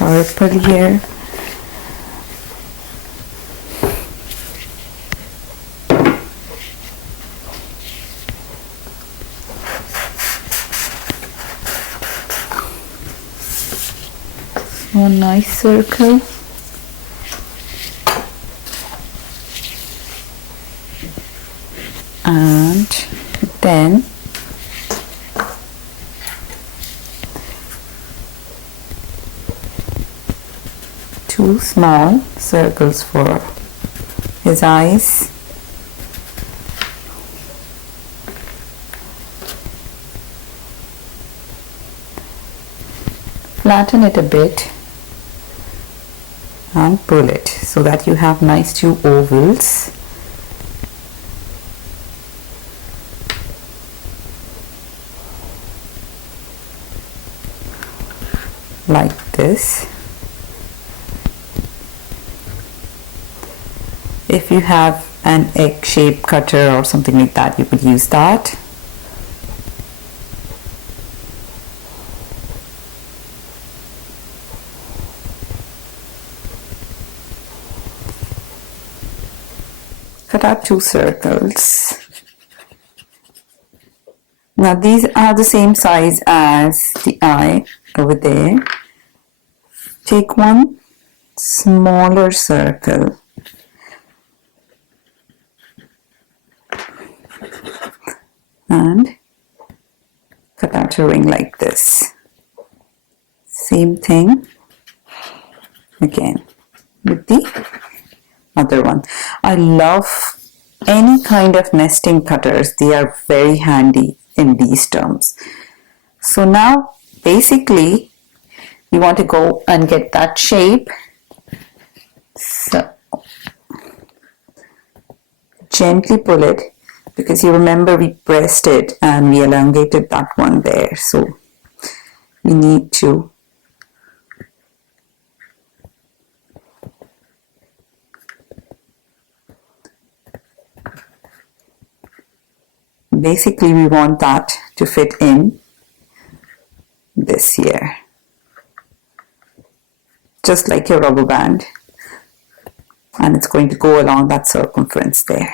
purple here. One nice circle. And then two small circles for his eyes. Flatten it a bit and pull it so that you have nice two ovals. Like this. If you have an egg-shaped cutter or something like that, you could use that. Cut out two circles. Now these are the same size as the eye over there. Take one smaller circle and cut out a ring like this. Same thing again with the other one. I love any kind of nesting cutters. They are very handy in these terms. So now basically you want to go and get that shape. So gently pull it, because you remember we pressed it and we elongated that one there. So we need to basically we want that to fit in this here, just like your rubber band, and it's going to go along that circumference there.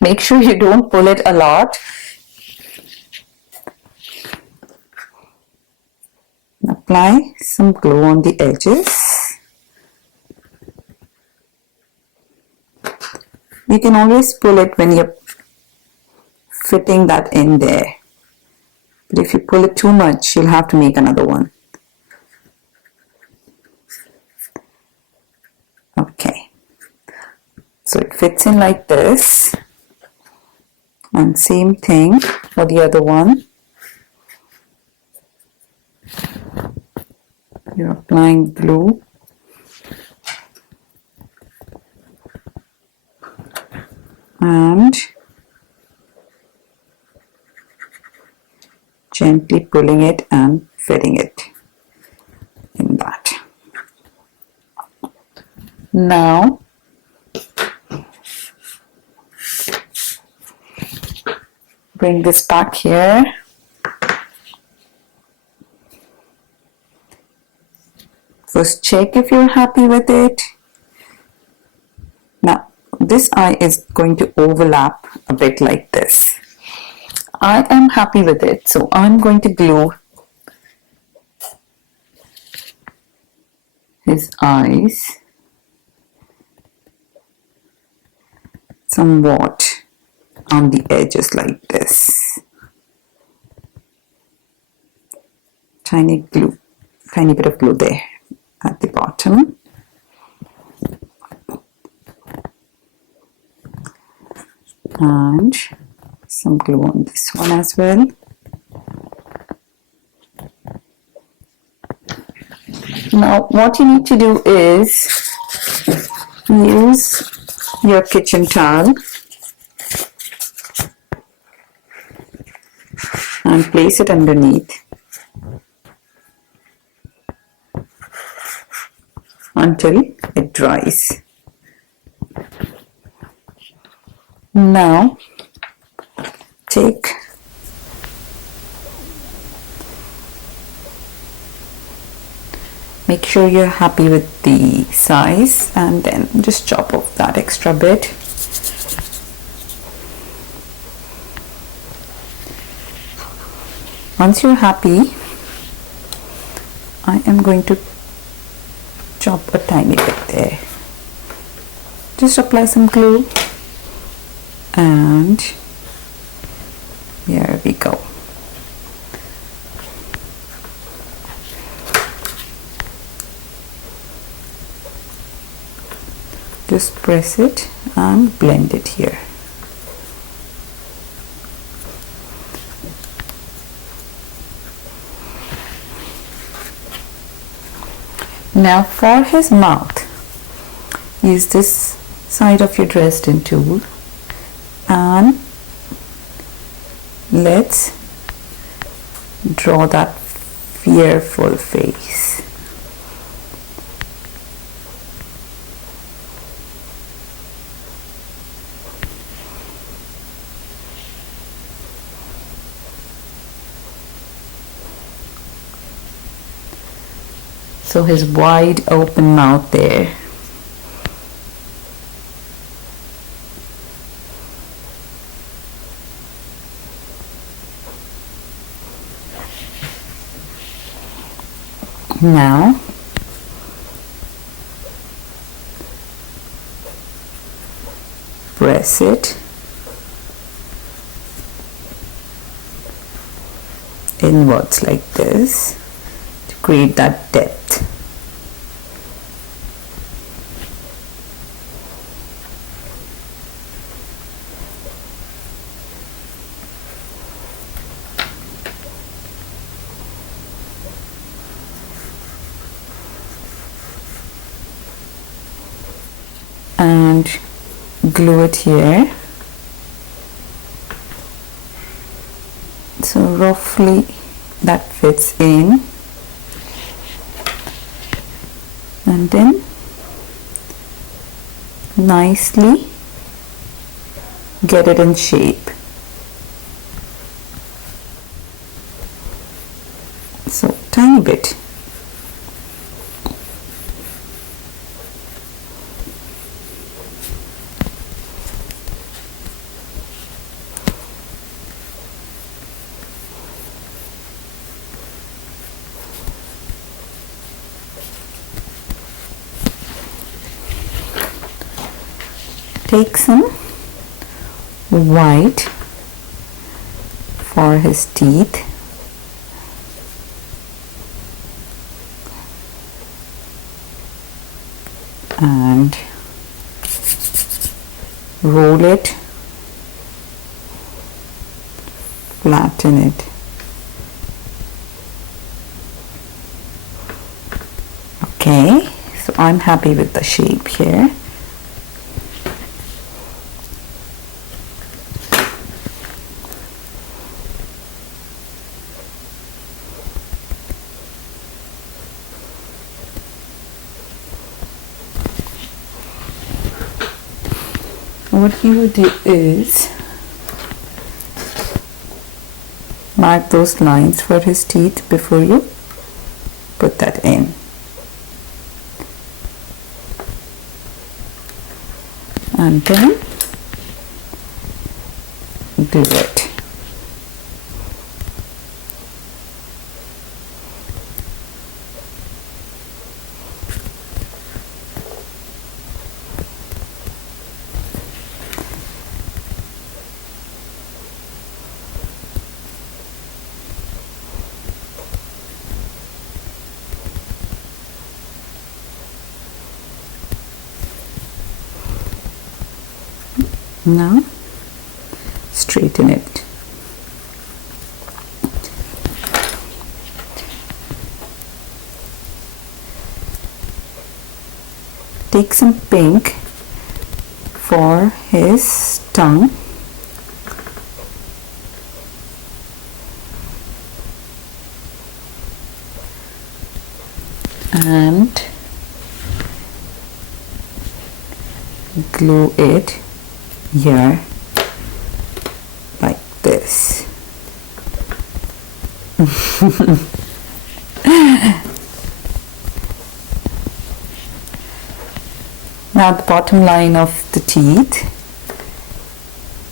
Make sure you don't pull it a lot. Apply some glue on the edges. You can always pull it when you're fitting that in there. But if you pull it too much, you'll have to make another one. Okay. So it fits in like this. And same thing for the other one. You're applying glue. And gently pulling it and fitting it in that. Now bring this back here. First check if you're happy with it. Now this eye is going to overlap a bit like this. I am happy with it, so I'm going to glue his eyes somewhat on the edges like this. Tiny bit of glue there at the bottom. And some glue on this one as well. Now what you need to do is use your kitchen towel and place it underneath until it dries. Now take make sure you're happy with the size, and then just chop off that extra bit. Once you're happy, I am going to chop a tiny bit there. Just apply some glue, and here we go. Just press it and blend it here. Now for his mouth, use this side of your Dresden tool and let's draw that fearful face. So his wide open mouth there. Now press it inwards like this to create that depth. And glue it here. So roughly that fits in, and then nicely get it in shape. So tiny bit. Take some white for his teeth and roll it, flatten it. Okay, so I'm happy with the shape here. What you would do is mark those lines for his teeth before you put that in. And then do it. Now straighten it. Take some pink for his tongue and glue it here Now the bottom line of the teeth,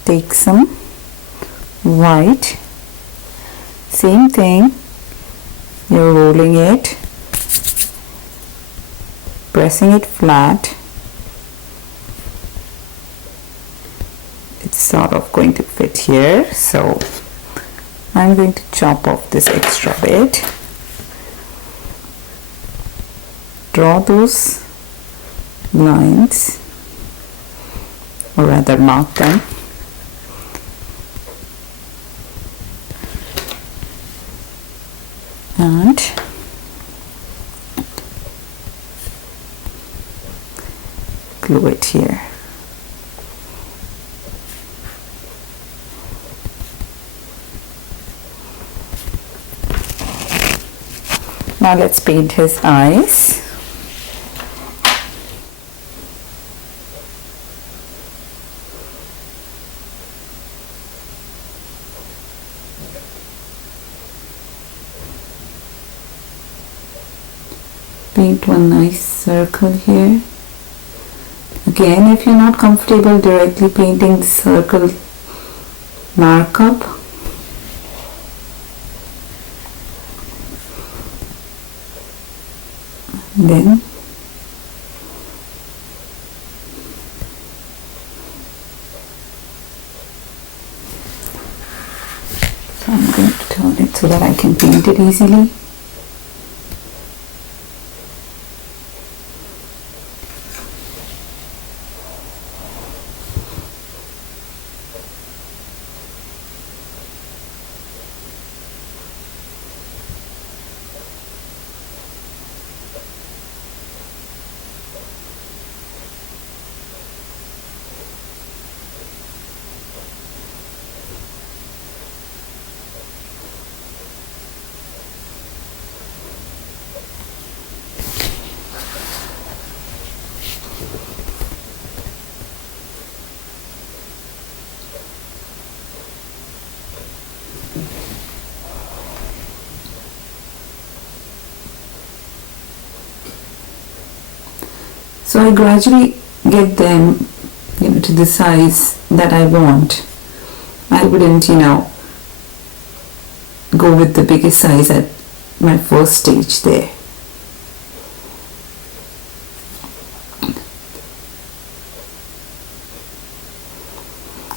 take some white, same thing, you're rolling it, pressing it flat, it's sort of going to fit here, so I'm going to chop off this extra bit, draw those lines, or rather mark them, and glue it here. Now let's paint his eyes. Paint one nice circle here. Again, if you're not comfortable directly painting the circle, mark up. Then so I'm going to turn it so that I can paint it easily. So I gradually get them, to the size that I want. I wouldn't, go with the biggest size at my first stage there.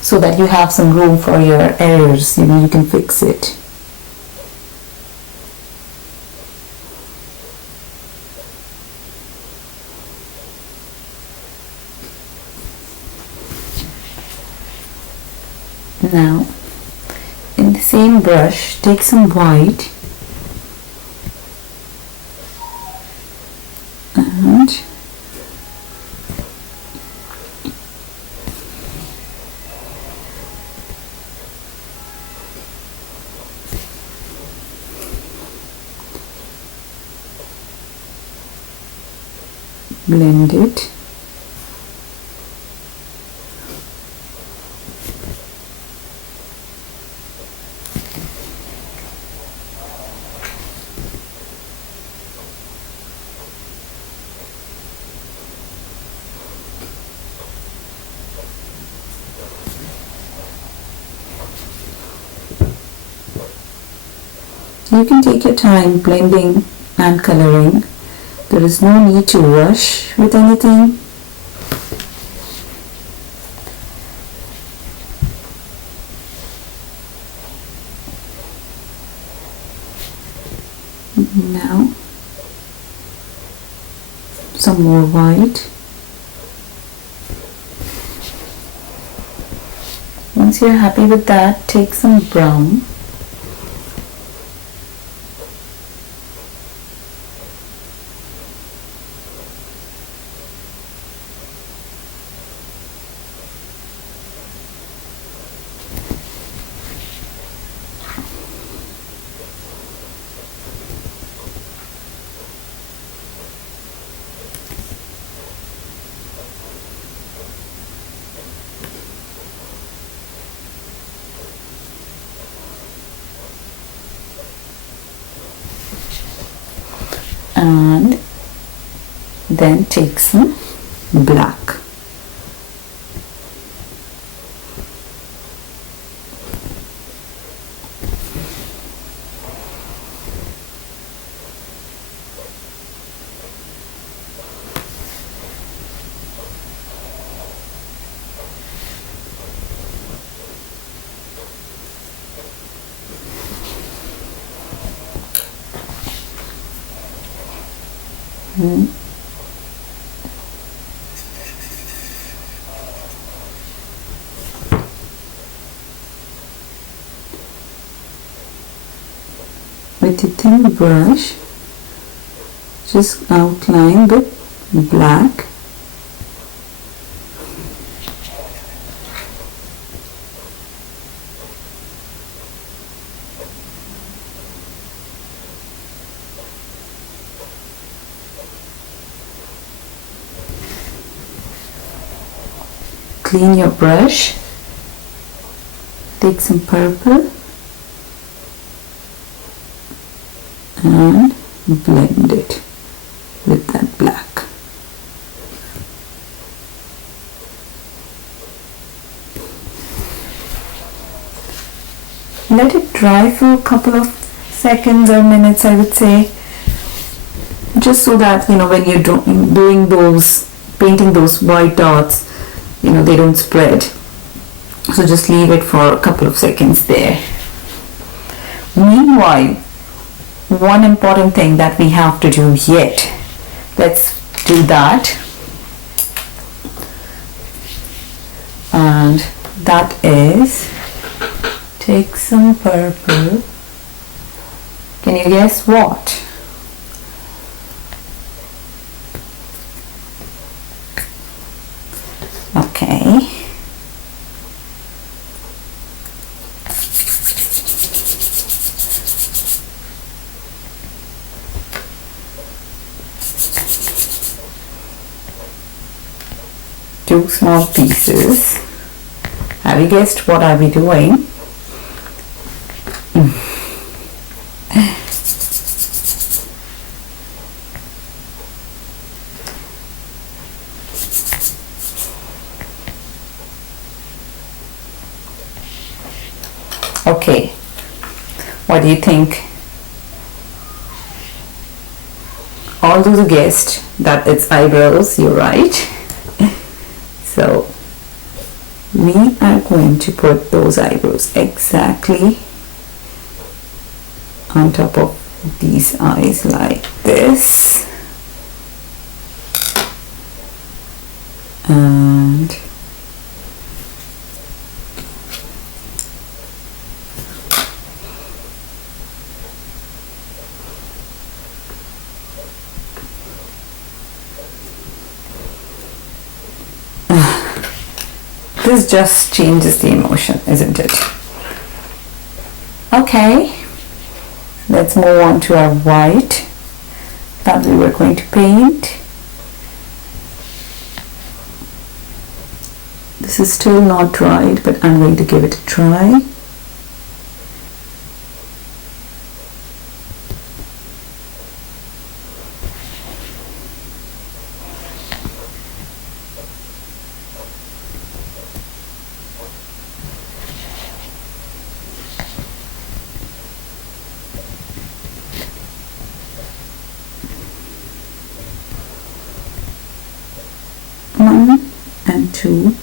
So that you have some room for your errors, you can fix it. Now, in the same brush, take some white and blend it. You can take your time blending and coloring. There is no need to rush with anything. Now, some more white. Once you're happy with that, take some brown. and then take some black. With a thin brush, just outline with black. Clean your brush, take some purple and blend it with that black. Let it dry for a couple of seconds or minutes, I would say, just so that when you're doing those, painting those white dots, they don't spread. So just leave it for a couple of seconds there. Meanwhile, one important thing that we have to do yet, let's do that, and that is take some purple. Can you guess what? Okay. Two small pieces. Have you guessed what are we doing? Okay, what do you think? Although you guessed that it's eyebrows, you're right. So we are going to put those eyebrows exactly on top of these eyes like this, and this just changes the emotion, isn't it? Okay, let's move on to our white that we were going to paint. This is still not dried, but I'm going to give it a try. One and two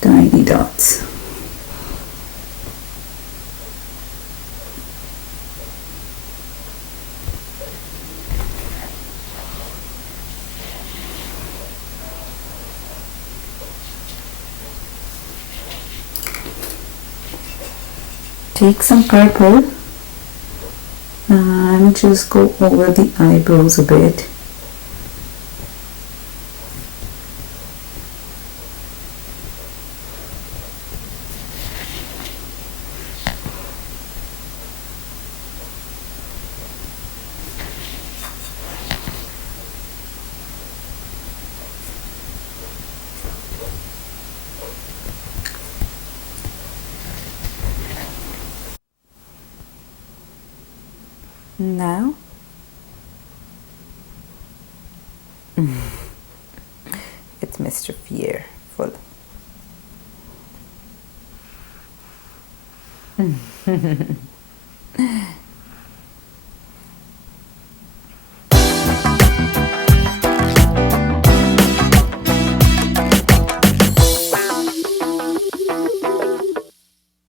tiny dots. Take some purple and just go over the eyebrows a bit. Now It's Mr. Fearful.